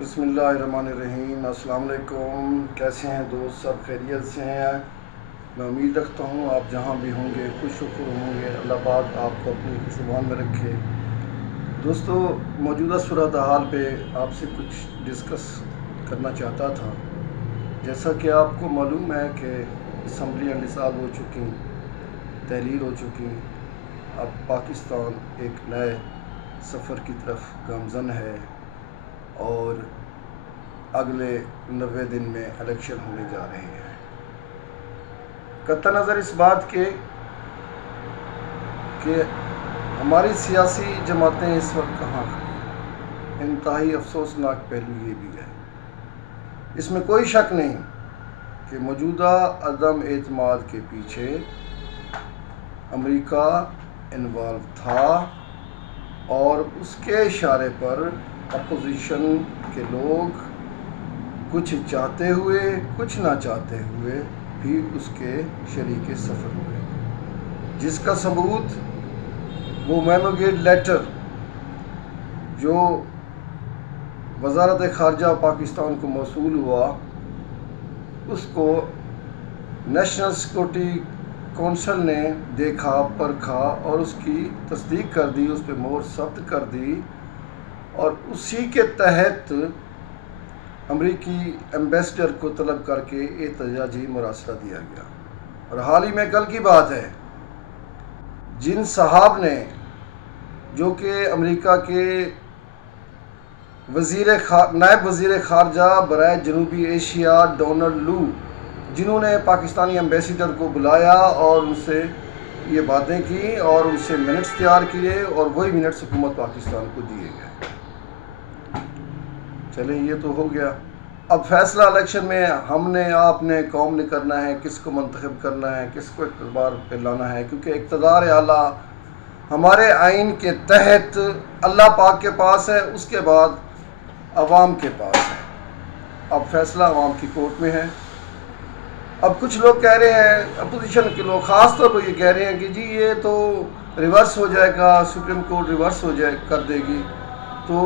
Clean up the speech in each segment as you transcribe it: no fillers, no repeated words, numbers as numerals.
बिस्मिल्लाहिर्रहमानिर्रहीम। अस्सलाम वालेकुम। कैसे हैं दोस्त? सब खैरियत से हैं? मैं उम्मीद रखता हूँ आप जहाँ भी होंगे खुश होंगे। अल्लाह पाक आपको अपनी ज़ुबान में रखे। दोस्तों, मौजूदा सूरत हाल पे आपसे कुछ डिस्कस करना चाहता था। जैसा कि आपको मालूम है कि असम्बलियाँ निसाब हो चुकी, तहलील हो चुकी। अब पाकिस्तान एक नए सफ़र की तरफ गामज़न है और अगले 90 दिन में इलेक्शन होने जा रहे हैं। कत्ता नज़र इस बात के कि हमारी सियासी जमातें इस वक्त कहाँ हैं, इंतहाई अफसोसनाक पहलू ये भी है। इसमें कोई शक नहीं कि मौजूदा अदम एतमाद के पीछे अमेरिका इन्वॉल्व था और उसके इशारे पर अपोजिशन के लोग कुछ चाहते हुए कुछ ना चाहते हुए भी उसके शरीके सफ़र हुए, जिसका सबूत वो मैनोगेट लेटर जो वज़ारत ख़ारजा पाकिस्तान को मौसूल हुआ, उसको नेशनल सिक्योरिटी कौंसल ने देखा, परखा और उसकी तस्दीक कर दी, उस पर मोहर सख्त कर दी और उसी के तहत अमरीकी एम्बेसडर को तलब करके एहतजाजी मुरासला दिया गया। और हाल ही में कल की बात है, जिन साहब ने जो कि अमेरिका के नायब वज़ीर ख़ारजा बराए जनूबी एशिया डोनाल्ड लू, जिन्होंने पाकिस्तानी एम्बेसडर को बुलाया और उनसे ये बातें की और उनसे मिनट्स तैयार किए और वही मिनट्स हुकूमत पाकिस्तान को दिए गए। चलें, ये तो हो गया। अब फैसला इलेक्शन में हमने आपने कौम ने करना है, किसको मंतखब करना है, किसको इक़्तिदार पे लाना है, क्योंकि इक़्तिदार आला हमारे आइन के तहत अल्लाह पाक के पास है, उसके बाद अवाम के पास है। अब फैसला अवाम की कोर्ट में है। अब कुछ लोग कह रहे हैं, अपोजिशन के लोग ख़ास तौर पर ये कह रहे हैं कि जी ये तो रिवर्स हो जाएगा, सुप्रीम कोर्ट रिवर्स हो जाए कर देगी, तो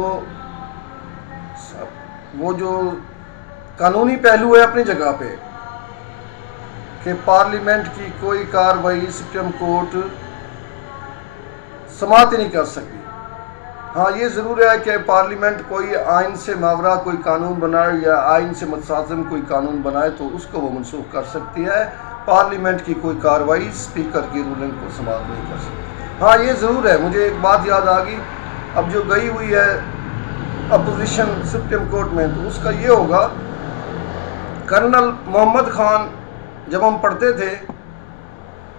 वो जो कानूनी पहलू है अपनी जगह पे कि पार्लियामेंट की कोई कार्रवाई सुप्रीम कोर्ट समाअत ही नहीं कर सकती। हाँ, ये ज़रूर है कि पार्लियामेंट कोई आइन से मावरा कोई कानून बनाए या आइन से मुतसाज़िम कोई कानून बनाए तो उसको वो मनसूख कर सकती है। पार्लियामेंट की कोई कार्रवाई स्पीकर की रूलिंग को समाअत नहीं कर सकती। हाँ, ये ज़रूर है। मुझे एक बात याद आ गई, अब जो गई हुई है अपोजिशन सुप्रीम कोर्ट में, तो उसका ये होगा, कर्नल मोहम्मद ख़ान जब हम पढ़ते थे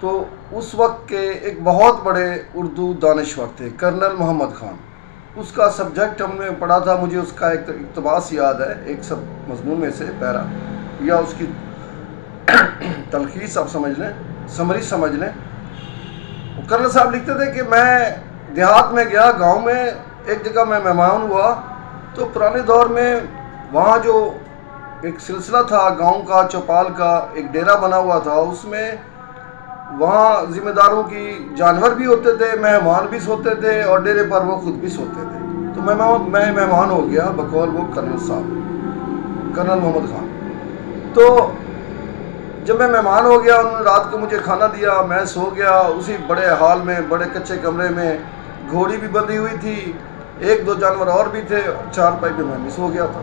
तो उस वक्त के एक बहुत बड़े उर्दू दानिश्वर थे कर्नल मोहम्मद ख़ान। उसका सब्जेक्ट हमने पढ़ा था, मुझे उसका एक इक़्तिबास याद है, एक सब मज़मून में से पैरा या उसकी तलखीस आप समझ लें, समरी समझ लें। कर्नल साहब लिखते थे कि मैं देहात में गया, गांव में एक जगह मैं मेहमान हुआ, तो पुराने दौर में वहाँ जो एक सिलसिला था गांव का, चौपाल का एक डेरा बना हुआ था, उसमें वहाँ ज़िम्मेदारों की जानवर भी होते थे, मेहमान भी सोते थे और डेरे पर वो खुद भी सोते थे। तो मैं मेहमान हो गया बकौल वो कर्नल साहब, कर्नल मोहम्मद ख़ान। तो जब मैं मेहमान हो गया, उन्होंने रात को मुझे खाना दिया, मैं सो गया उसी बड़े हाल में, बड़े कच्चे कमरे में। घोड़ी भी बंधी हुई थी, एक दो जानवर और भी थे, चारपाई पे मैं भी सो गया था।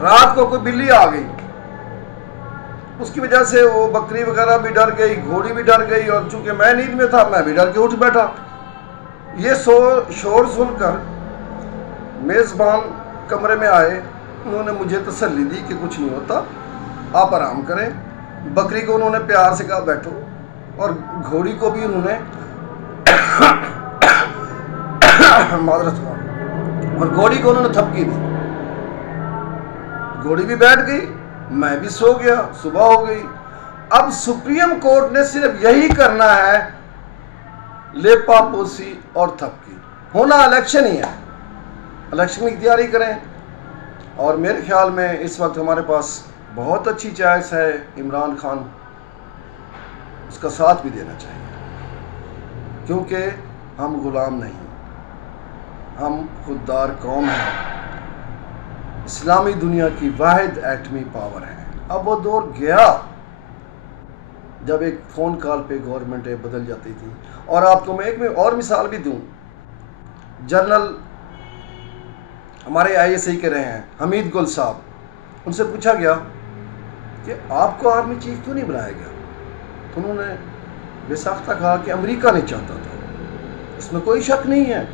रात को कोई बिल्ली आ गई, उसकी वजह से वो बकरी वगैरह भी डर गई, घोड़ी भी डर गई, और चूंकि मैं नींद में था मैं भी डर के उठ बैठा। ये शोर सुनकर मेज़बान कमरे में आए, उन्होंने मुझे तसल्ली दी कि कुछ नहीं होता, आप आराम करें। बकरी को उन्होंने प्यार से कहा बैठो, और घोड़ी को भी उन्होंने मादरत हुआ और घोड़ी को उन्होंने थपकी दी। घोड़ी भी बैठ गई, मैं भी सो गया, सुबह हो गई। अब सुप्रीम कोर्ट ने सिर्फ यही करना है, लेपा पोसी और थपकी। होना इलेक्शन ही है, इलेक्शन की तैयारी करें। और मेरे ख्याल में इस वक्त हमारे पास बहुत अच्छी चॉइस है, इमरान खान, उसका साथ भी देना चाहिए, क्योंकि हम गुलाम नहीं, हम खुददार कौम हैं। اسلامی دنیا کی واحد ایٹمی پاور ہے۔ اب وہ دور گیا جب ایک فون کال پہ گورنمنٹیں بدل جاتی تھیں۔ اور آپ کو میں ایک اور مثال بھی دوں، جنرل ہمارے ISI کے رہے ہیں حمید گل صاحب، ان سے پوچھا گیا کہ آپ کو آرمی چیف کیوں نہیں بنایا گیا؟ تو انہوں نے بے ساختہ کہا کہ امریکہ نہیں چاہتا تھا۔ اس میں کوئی شک نہیں ہے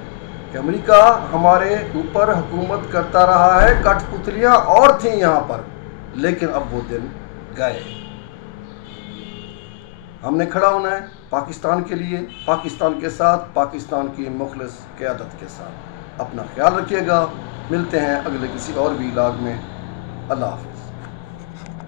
کہ امریکہ ہمارے اوپر حکومت کرتا رہا ہے، کٹ پتلیاں اور تھیں یہاں پر، لیکن اب وہ دن گئے۔ ہم نے کھڑا ہونا ہے پاکستان کے لیے، پاکستان کے ساتھ، پاکستان کی مخلص قیادت کے ساتھ۔ اپنا خیال رکھیے گا، ملتے ہیں اگلے کسی اور ویلاگ میں۔ اللہ حافظ۔